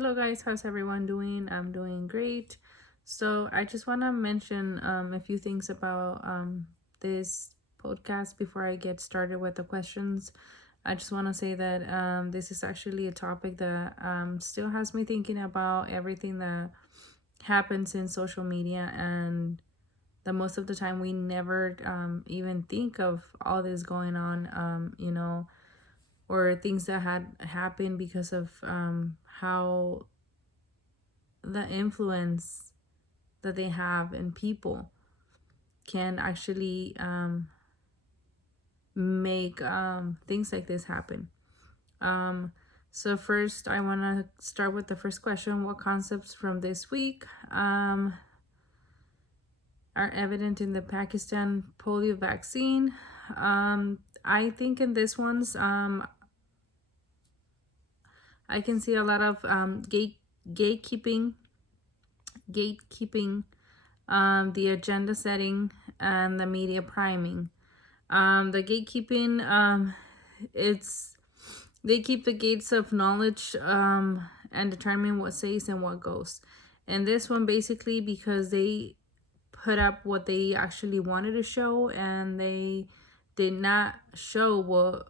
Hello guys, how's everyone doing? I'm doing great. So I just want to mention a few things about this podcast before I get started with the questions. I just want to say that this is actually a topic that still has me thinking about everything that happens in social media, and the most of the time we never even think of all this going on, or things that had happened because of how the influence that they have in people can actually make things like this happen. Um, so first, I want to start with the first question: what concepts from this week are evident in the Pakistan polio vaccine? I think in this one's, I can see a lot of gatekeeping, gatekeeping, the agenda setting, and the media priming. The gatekeeping, it's they keep the gates of knowledge and determine what stays and what goes. And this one basically because they put up what they actually wanted to show, and they did not show what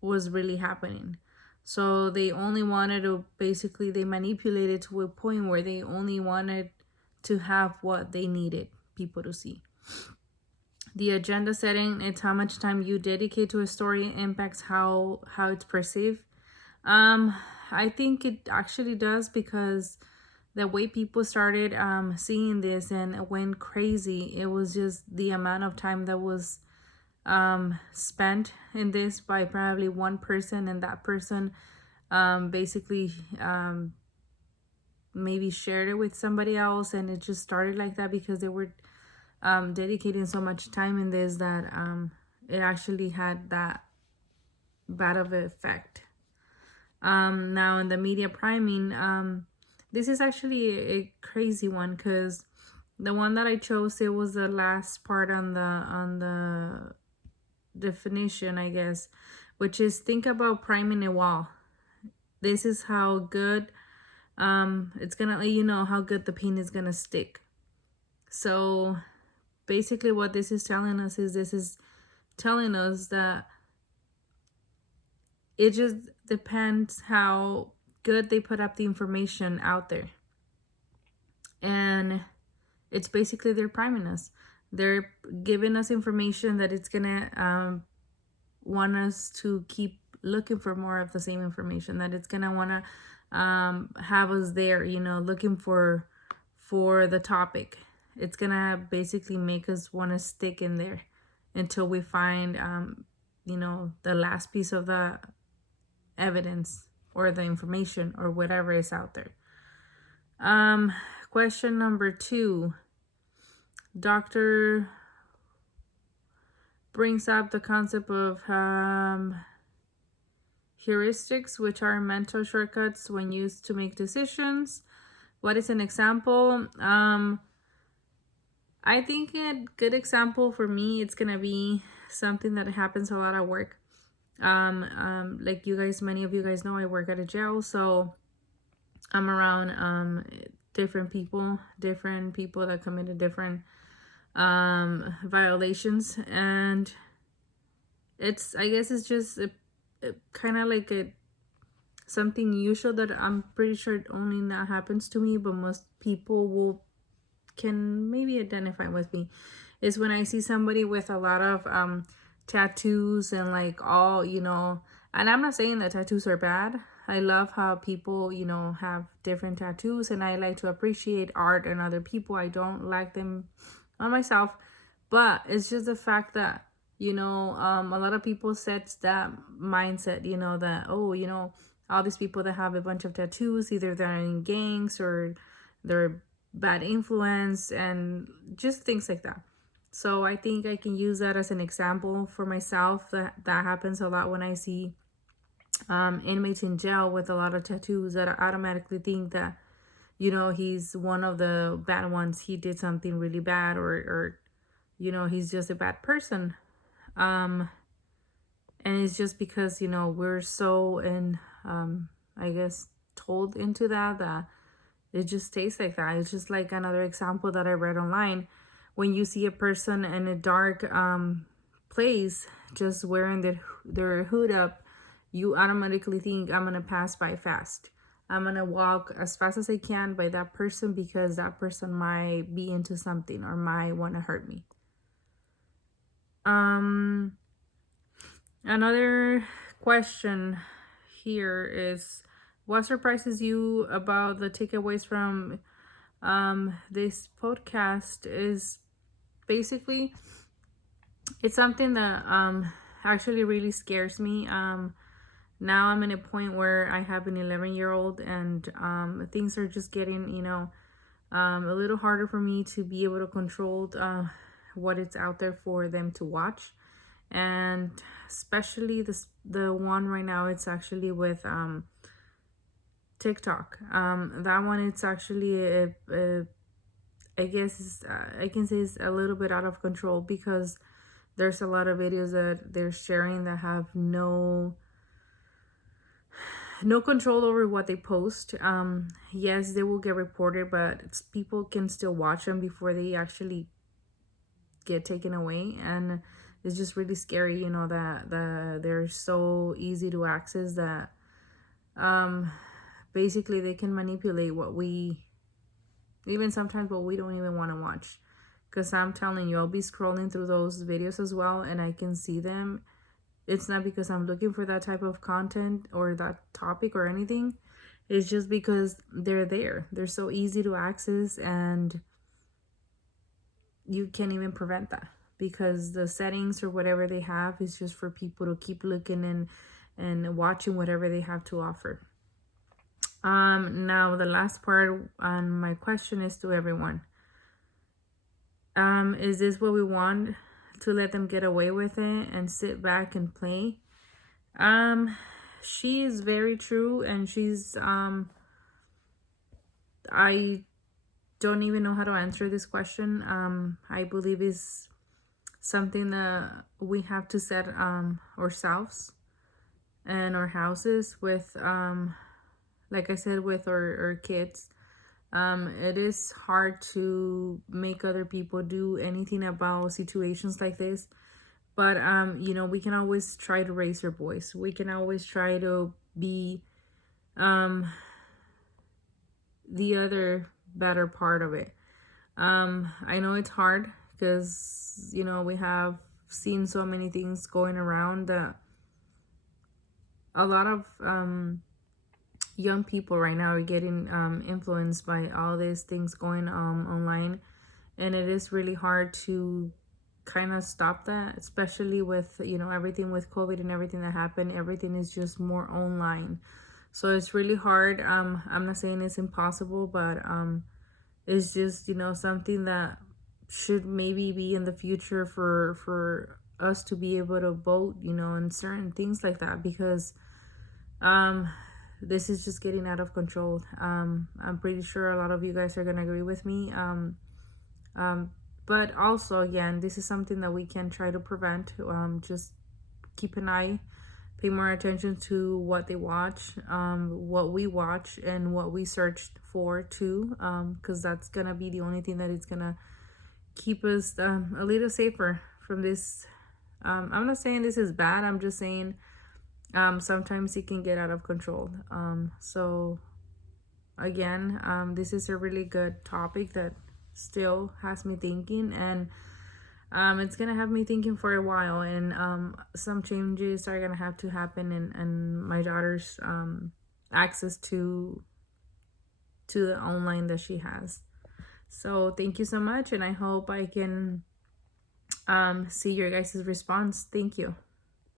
was really happening. So they only wanted to basically they manipulated to a point where they only wanted to have what they needed people to see. The agenda setting, it's how much time you dedicate to a story impacts how it's perceived. um I think it actually does, because the way people started seeing this and it went crazy, it was just the amount of time that was spent in this by probably one person, and that person basically maybe shared it with somebody else, and it just started like that because they were dedicating so much time in this that it actually had that bad of an effect. Now in the media priming, this is actually a crazy one, because the one that I chose, it was the last part on the definition, I guess, which is think about priming a wall. This is how good it's gonna let you know how good the paint is gonna stick. So basically what this is telling us is that it just depends how good they put up the information out there. And it's basically they're priming us. They're giving us information that it's gonna want us to keep looking for more of the same information, that it's gonna want to have us there, looking for the topic. It's gonna basically make us want to stick in there until we find the last piece of the evidence or the information or whatever is out there. Question number 2. Dr. brings up the concept of heuristics, which are mental shortcuts when used to make decisions. What is an example? I think a good example for me, it's gonna be something that happens a lot at work. Like many of you guys know, I work at a jail, so I'm around different people that committed different violations, and I guess it's just kind of like something usual that I'm pretty sure only not happens to me, but most people can maybe identify with me, is when I see somebody with a lot of tattoos and like all, and I'm not saying that tattoos are bad. I love how people, have different tattoos, and I like to appreciate art in other people. I don't like them on myself, but it's just the fact that, a lot of people set that mindset, that, all these people that have a bunch of tattoos, either they're in gangs or they're bad influence and just things like that. So I think I can use that as an example for myself. That happens a lot when I see inmates in jail with a lot of tattoos, that I automatically think that, he's one of the bad ones. He did something really bad, or he's just a bad person. And it's just because, we're so in, I guess, told into that it just stays like that. It's just like another example that I read online. When you see a person in a dark place just wearing their hood up, you automatically think, I'm gonna pass by fast. I'm gonna walk as fast as I can by that person because that person might be into something or might want to hurt me. Another question here is, what surprises you about the takeaways from this podcast? Is basically, it's something that actually really scares me. Now I'm in a point where I have an 11-year-old, and things are just getting, a little harder for me to be able to control what it's out there for them to watch. And especially the one right now, it's actually with TikTok. That one, it's actually I guess I can say it's a little bit out of control because there's a lot of videos that they're sharing that have no control over what they post. Yes, they will get reported, but people can still watch them before they actually get taken away. And it's just really scary, that they're so easy to access that basically they can manipulate even sometimes what we don't even want to watch. Because I'm telling you, I'll be scrolling through those videos as well, and I can see them. It's not because I'm looking for that type of content or that topic or anything. It's just because they're there. They're so easy to access, and you can't even prevent that because the settings or whatever they have is just for people to keep looking and watching whatever they have to offer. Now the last part on my question is to everyone. Is this what we want? To let them get away with it and sit back and play? She is very true, and she's I don't even know how to answer this question. I believe is something that we have to set ourselves and our houses with, like I said, with our kids. It is hard to make other people do anything about situations like this, but we can always try to raise our voice. We can always try to be the other better part of it. I know it's hard because we have seen so many things going around that a lot of young people right now are getting influenced by all these things going online, and it is really hard to kind of stop that, especially with everything with COVID and everything that happened. Everything is just more online, so it's really hard. I'm not saying it's impossible, but it's just something that should maybe be in the future for us to be able to vote, and certain things like that, because this is just getting out of control. I'm pretty sure a lot of you guys are gonna agree with me. But also, again, this is something that we can try to prevent. Just keep an eye, pay more attention to what they watch, what we watch, and what we searched for too, because that's gonna be the only thing that is gonna keep us a little safer from this. I'm not saying this is bad. I'm just saying sometimes it can get out of control. So again, this is a really good topic that still has me thinking, and it's gonna have me thinking for a while, and some changes are gonna have to happen in my daughter's access to the online that she has. So thank you so much, and I hope I can see your guys' response. Thank you.